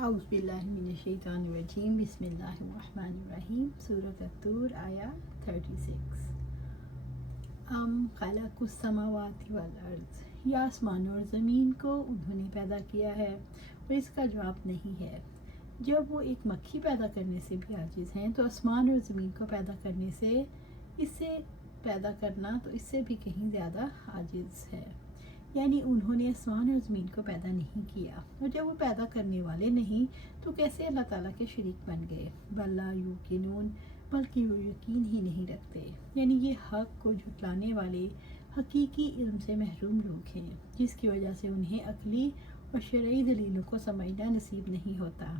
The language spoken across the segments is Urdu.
اعوذ باللہ من الشیطان الرجیم بسم اللہ الرحمن الرحیم سورۃ الطور آیا 36 خلق السماوات والارض، یا آسمانوں اور زمین کو انہوں نے پیدا کیا ہے، اور اس کا جواب نہیں ہے۔ جب وہ ایک مکھی پیدا کرنے سے بھی عاجز ہیں تو آسمان اور زمین کو پیدا کرنے سے پیدا کرنا تو اس سے بھی کہیں زیادہ عاجز ہے۔ یعنی انہوں نے آسمان اور زمین کو پیدا نہیں کیا، اور جب وہ پیدا کرنے والے نہیں تو کیسے اللہ تعالیٰ کے شریک بن گئے؟ بل لا یوقنون، بلکہ وہ یقین ہی نہیں رکھتے۔ یعنی یہ حق کو جھٹلانے والے حقیقی علم سے محروم لوگ ہیں، جس کی وجہ سے انہیں عقلی اور شرعی دلیلوں کو سمجھنا نصیب نہیں ہوتا۔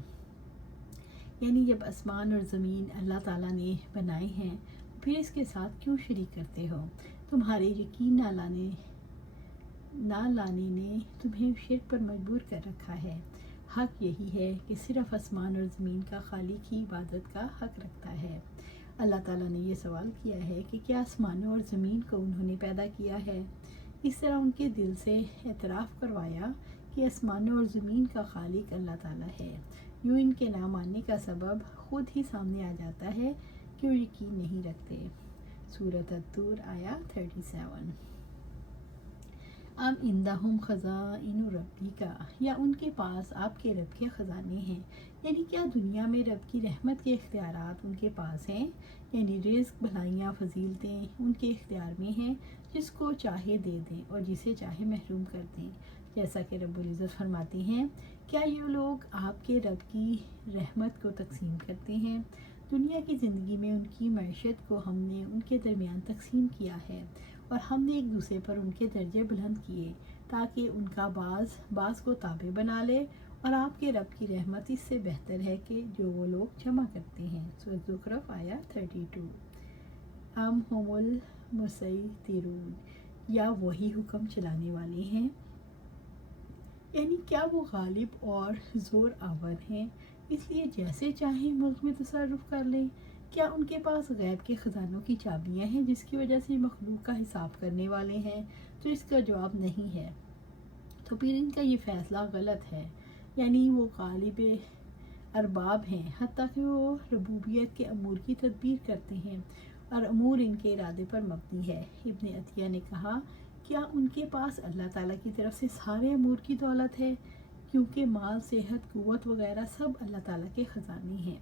یعنی جب آسمان اور زمین اللہ تعالیٰ نے بنائے ہیں، پھر اس کے ساتھ کیوں شریک کرتے ہو؟ تمہارے یقین نہ لانے نے تمہیں شرک پر مجبور کر رکھا ہے۔ حق یہی ہے کہ صرف آسمان اور زمین کا خالق ہی عبادت کا حق رکھتا ہے۔ اللہ تعالیٰ نے یہ سوال کیا ہے کہ کیا آسمانوں اور زمین کو انہوں نے پیدا کیا ہے؟ اس طرح ان کے دل سے اعتراف کروایا کہ آسمانوں اور زمین کا خالق اللہ تعالیٰ ہے۔ یوں ان کے نہ ماننے کا سبب خود ہی سامنے آ جاتا ہے کہ وہ یقین نہیں رکھتے۔ سورۃ الطور آیا 37 ام عندہم خزائن ربک، یا ان کے پاس آپ کے رب کے خزانے ہیں؟ یعنی کیا دنیا میں رب کی رحمت کے اختیارات ان کے پاس ہیں؟ یعنی رزق، بھلائیاں، فضیلتیں ان کے اختیار میں ہیں، جس کو چاہے دے دیں اور جسے چاہے محروم کر دیں۔ جیسا کہ رب العزت فرماتے ہیں، کیا یہ لوگ آپ کے رب کی رحمت کو تقسیم کرتے ہیں؟ دنیا کی زندگی میں ان کی معیشت کو ہم نے ان کے درمیان تقسیم کیا ہے، اور ہم نے ایک دوسرے پر ان کے درجے بلند کیے تاکہ ان کا بعض کو تابع بنا لے، اور آپ کے رب کی رحمت اس سے بہتر ہے کہ جو وہ لوگ جمع کرتے ہیں۔ سورۃ زخرف آیا 32 ام هم المسیطرون، یا وہی حکم چلانے والے ہیں؟ یعنی کیا وہ غالب اور زور آور ہیں، اس لیے جیسے چاہیں ملک میں تصرف کر لیں؟ کیا ان کے پاس غیب کے خزانوں کی چابیاں ہیں جس کی وجہ سے مخلوق کا حساب کرنے والے ہیں؟ تو اس کا جواب نہیں ہے، تو پھر ان کا یہ فیصلہ غلط ہے۔ یعنی وہ غالب ارباب ہیں، حتیٰ کہ وہ ربوبیت کے امور کی تدبیر کرتے ہیں، اور امور ان کے ارادے پر مبنی ہے۔ ابن عطیہ نے کہا، کیا ان کے پاس اللہ تعالیٰ کی طرف سے سارے امور کی دولت ہے؟ کیونکہ مال، صحت، قوت وغیرہ سب اللہ تعالیٰ کے خزانے ہیں۔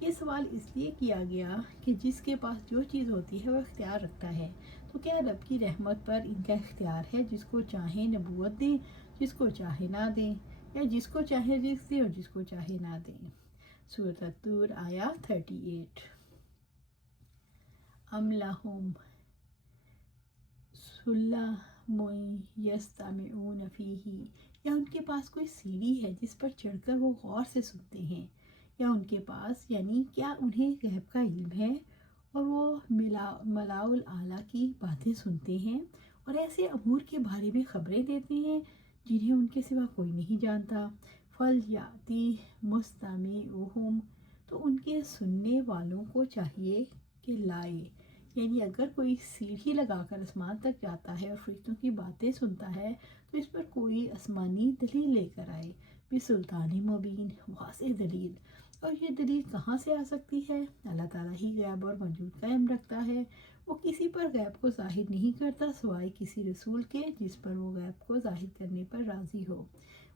یہ سوال اس لیے کیا گیا کہ جس کے پاس جو چیز ہوتی ہے وہ اختیار رکھتا ہے، تو کیا رب کی رحمت پر ان کا اختیار ہے؟ جس کو چاہیں نبوت دیں، جس کو چاہے نہ دیں، یا جس کو چاہے رزق دیں اور جس کو چاہے نہ دیں۔ سورۃ الطور آیا 38 ام لہم سلم یستمعون فیہ، یا ان کے پاس کوئی سیڑھی ہے جس پر چڑھ کر وہ غور سے سنتے ہیں؟ یا ان کے پاس، یعنی کیا انہیں غیب کا علم ہے اور وہ ملاء الاعلیٰ کی باتیں سنتے ہیں اور ایسے امور کے بارے میں خبریں دیتے ہیں جنہیں ان کے سوا کوئی نہیں جانتا؟ فلیأتی مستمعہم، تو ان کے سننے والوں کو چاہیے کہ لائے۔ یعنی اگر کوئی سیڑھی لگا کر آسمان تک جاتا ہے اور فرشتوں کی باتیں سنتا ہے تو اس پر کوئی آسمانی دلیل لے کر آئے، بسلطان مبین، واضح دلیل۔ اور یہ دلیل کہاں سے آ سکتی ہے؟ اللہ تعالیٰ ہی غیب اور موجود کا علم رکھتا ہے۔ وہ کسی پر غیب کو ظاہر نہیں کرتا سوائے کسی رسول کے جس پر وہ غیب کو ظاہر کرنے پر راضی ہو۔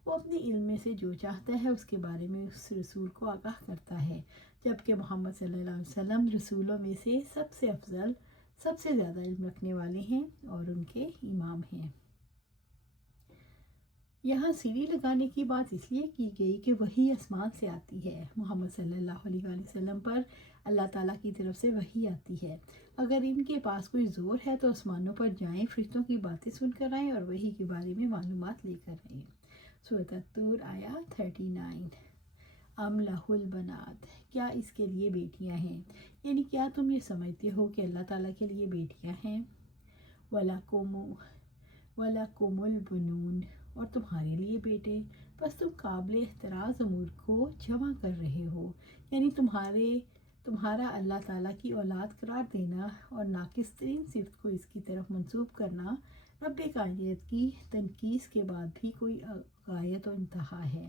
وہ اپنے علم میں سے جو چاہتا ہے اس کے بارے میں اس رسول کو آگاہ کرتا ہے، جبکہ محمد صلی اللہ علیہ وسلم رسولوں میں سے سب سے افضل، سب سے زیادہ علم رکھنے والے ہیں اور ان کے امام ہیں۔ یہاں سیڑھی لگانے کی بات اس لیے کی گئی کہ وحی آسمان سے آتی ہے۔ محمد صلی اللہ علیہ وآلہ وسلم پر اللہ تعالیٰ کی طرف سے وحی آتی ہے۔ اگر ان کے پاس کوئی زور ہے تو آسمانوں پر جائیں، فرشتوں کی باتیں سن کر آئیں اور وحی کے بارے میں معلومات لے کر آئیں۔ سورۃ الطور آیا 39 ام لہ البنات، کیا اس کے لیے بیٹیاں ہیں؟ یعنی کیا تم یہ سمجھتے ہو کہ اللہ تعالیٰ کے لیے بیٹیاں ہیں؟ وَلَكُمُ الْبُنُونَ، اور تمہارے لیے بیٹے، بس تم قابل احتراز امور کو جمع کر رہے ہو۔ یعنی تمہارا اللہ تعالیٰ کی اولاد قرار دینا اور ناقص ترین صفت کو اس کی طرف منسوب کرنا رب کائنات کی تنقیص کے بعد بھی کوئی غایت و انتہا ہے۔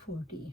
40।